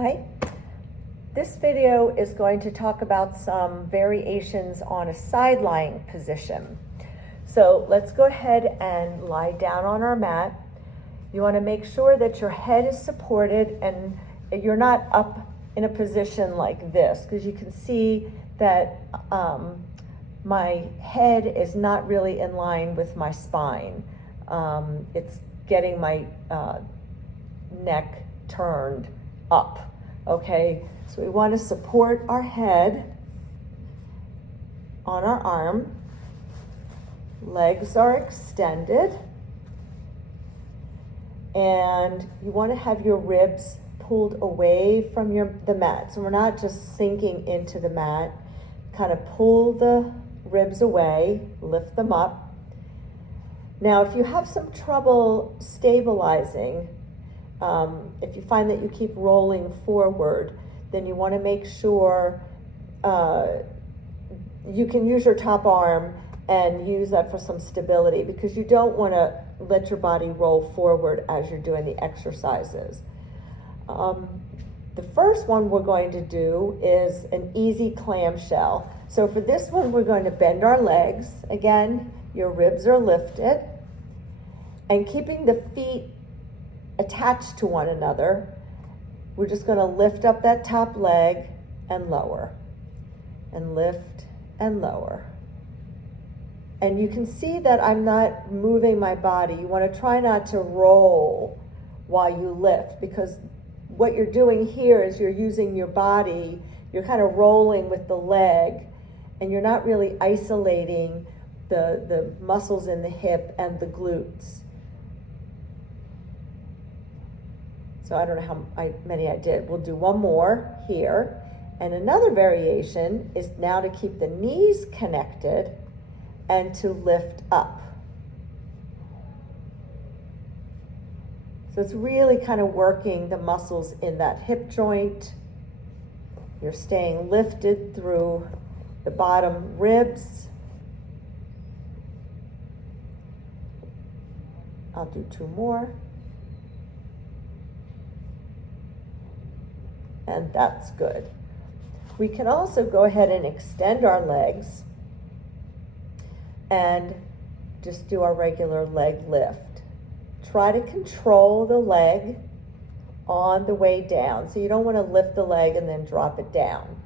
Hi. This video is going to talk about some variations on a side lying position. So let's go ahead and lie down on our mat. You want to make sure that your head is supported and you're not up in a position like this, because you can see that my head is not really in line with my spine. It's getting my neck turned up. Okay, so we want to support our head on our arm. Legs are extended. And you want to have your ribs pulled away from the mat. So we're not just sinking into the mat. Kind of pull the ribs away, lift them up. Now, if you have some trouble stabilizing, if you find that you keep rolling forward, then you want to make sure you can use your top arm and use that for some stability, because you don't want to let your body roll forward as you're doing the exercises. The first one we're going to do is an easy clamshell. So for this one, we're going to bend our legs. Again, your ribs are lifted, and keeping the feet attached to one another, we're just going to lift up that top leg and lower, and lift and lower. And you can see that I'm not moving my body. You want to try not to roll while you lift, because what you're doing here is you're using your body, you're kind of rolling with the leg, and you're not really isolating the muscles in the hip and the glutes. So I don't know how many I did. We'll do one more here. And another variation is now to keep the knees connected and to lift up. So it's really kind of working the muscles in that hip joint. You're staying lifted through the bottom ribs. I'll do two more. And that's good. We can also go ahead and extend our legs and just do our regular leg lift. Try to control the leg on the way down. So you don't want to lift the leg and then drop it down.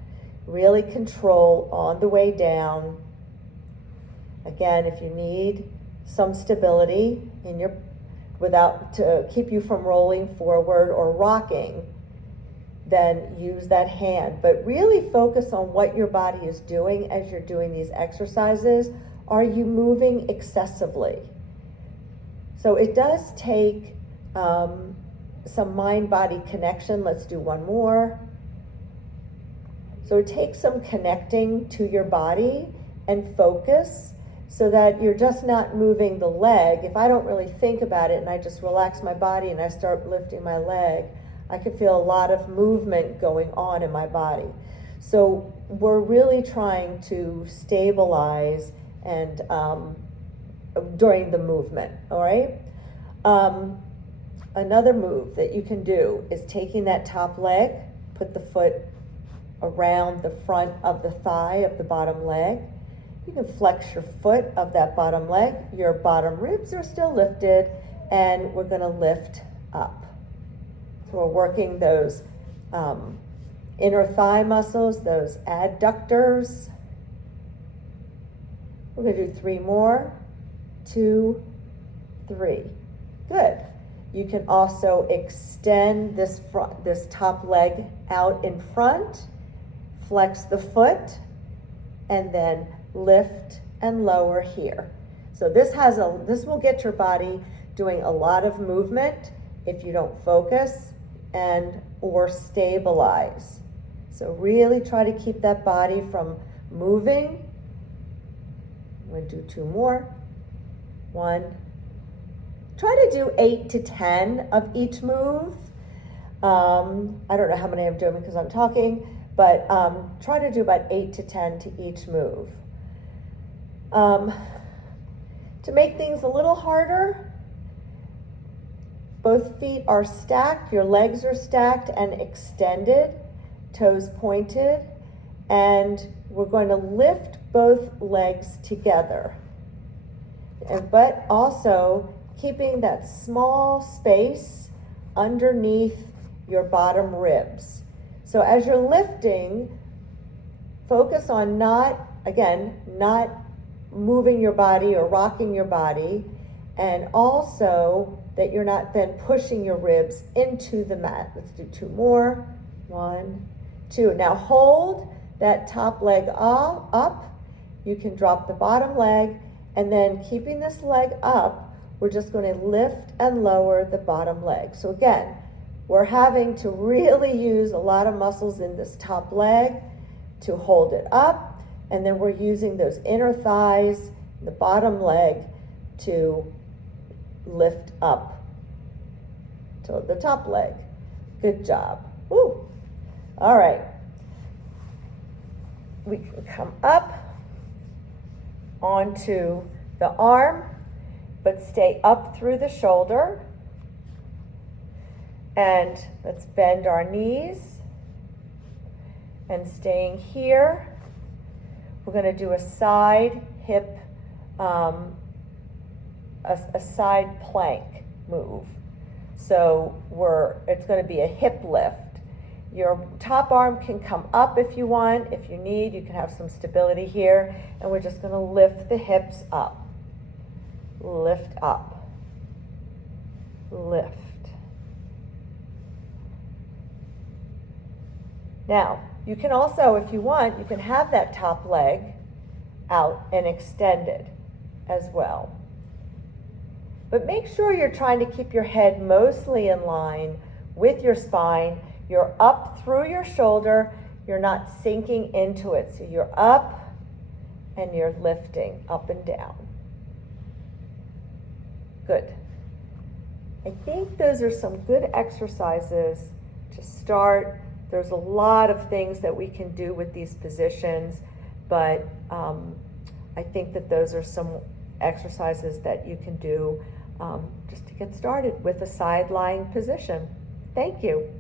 Really control on the way down. Again, if you need some stability in your to keep you from rolling forward or rocking, then use that hand. But really focus on what your body is doing as you're doing these exercises. Are you moving excessively? So it does take some mind-body connection. Let's do one more. So it takes some connecting to your body and focus, so that you're just not moving the leg. If I don't really think about it and I just relax my body and I start lifting my leg, I could feel a lot of movement going on in my body. So we're really trying to stabilize and during the movement, all right? Another move that you can do is taking that top leg, put the foot around the front of the thigh of the bottom leg. You can flex your foot of that bottom leg. Your bottom ribs are still lifted, and we're gonna lift up. So we're working those inner thigh muscles, those adductors. We're gonna do three more. 2, 3. Good. You can also extend this top leg out in front, flex the foot, and then lift and lower here. So this will get your body doing a lot of movement if you don't focus or stabilize. So really try to keep that body from moving. I'm going to do two more. 1. Try to do 8 to 10 of each move. I don't know how many I'm doing because I'm talking, but try to do about 8 to 10 to each move. To make things a little harder, both feet are stacked, your legs are stacked and extended, toes pointed, and we're going to lift both legs together. But also keeping that small space underneath your bottom ribs. So as you're lifting, focus on not moving your body or rocking your body, and also that you're not then pushing your ribs into the mat. Let's do 2 more. 1, 2. Now hold that top leg up. You can drop the bottom leg, and then keeping this leg up, we're just going to lift and lower the bottom leg. So again, we're having to really use a lot of muscles in this top leg to hold it up, and then we're using those inner thighs, the bottom leg, to lift up to the top leg. Good job. Woo. All right. We can come up onto the arm, but stay up through the shoulder. And let's bend our knees. And staying here, we're going to do a side hip, a side plank move. So it's going to be a hip lift. Your top arm can come up if you want. If you need, you can have some stability here. And we're just going to lift the hips up. Lift up. Lift. Now, you can also, if you want, you can have that top leg out and extended as well. But make sure you're trying to keep your head mostly in line with your spine. You're up through your shoulder. You're not sinking into it. So you're up and you're lifting up and down. Good. I think those are some good exercises to start. There's a lot of things that we can do with these positions, but I think that those are some exercises that you can do just to get started with a side lying position. Thank you.